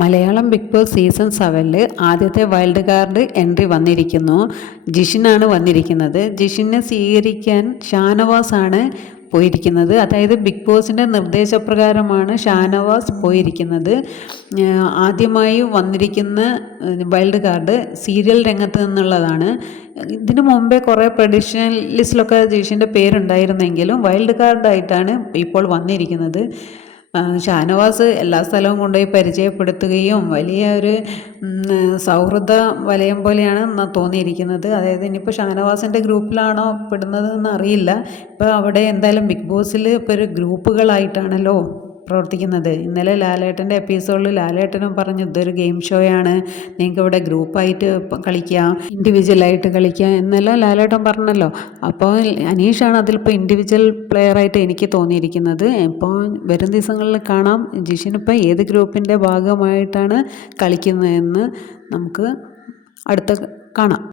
Malayalam big boss season 7 ആദ്യത്തെ wild card entry വന്നിരിക്കുന്നു. ജിഷിനാണ് വന്നിരിക്കുന്നത്. ജിഷിനെ സ്വീകരിക്കാൻ ഷാനവാസാണ് പോയിരിക്കുന്നത്. അതായത് ബിഗ് ബോസിൻ്റെ നിർദ്ദേശപ്രകാരമാണ് ഷാനവാസ് പോയിരിക്കുന്നത്. ആദ്യമായി വന്നിരിക്കുന്ന വൈൽഡ് കാർഡ് സീരിയൽ രംഗത്ത് നിന്നുള്ളതാണ്. ഇതിനു മുമ്പേ കുറേ പ്രഡിക്ഷൻ ലിസ്റ്റിലൊക്കെ ജിഷിൻ്റെ പേരുണ്ടായിരുന്നെങ്കിലും വൈൽഡ് കാർഡായിട്ടാണ് ഇപ്പോൾ വന്നിരിക്കുന്നത്. ഷാനവാസ് എല്ലാ സ്ഥലവും കൊണ്ടുപോയി പരിചയപ്പെടുത്തുകയും വലിയ ഒരു സൗഹൃദ വലയം പോലെയാണ് തോന്നിയിരിക്കുന്നത്. അതായത് ഇനിയിപ്പോൾ ഷാനവാസിൻ്റെ ഗ്രൂപ്പിലാണോ പെടുന്നതെന്ന് അറിയില്ല. ഇപ്പോൾ അവിടെ എന്തായാലും ബിഗ് ബോസിൽ ഇപ്പോൾ ഒരു ഗ്രൂപ്പുകളായിട്ടാണല്ലോ പ്രവർത്തിക്കുന്നത്. ഇന്നലെ ലാലേട്ടൻ്റെ എപ്പിസോഡിൽ ലാലേട്ടനും പറഞ്ഞു ഇതൊരു ഗെയിം ഷോയാണ്, നിങ്ങൾക്ക് ഇവിടെ ഗ്രൂപ്പായിട്ട് കളിക്കാം, ഇൻഡിവിജ്വലായിട്ട് കളിക്കാം എന്നെല്ലാം ലാലേട്ടൻ പറഞ്ഞല്ലോ. അപ്പോൾ അനീഷാണ് അതിലിപ്പോൾ ഇൻഡിവിജ്വൽ പ്ലെയറായിട്ട് എനിക്ക് തോന്നിയിരിക്കുന്നത്. ഇപ്പോൾ വരും ദിവസങ്ങളിൽ കാണാം ജിഷിനിപ്പോൾ ഏത് ഗ്രൂപ്പിൻ്റെ ഭാഗമായിട്ടാണ് കളിക്കുന്നതെന്ന് നമുക്ക് അടുത്ത കാണാം.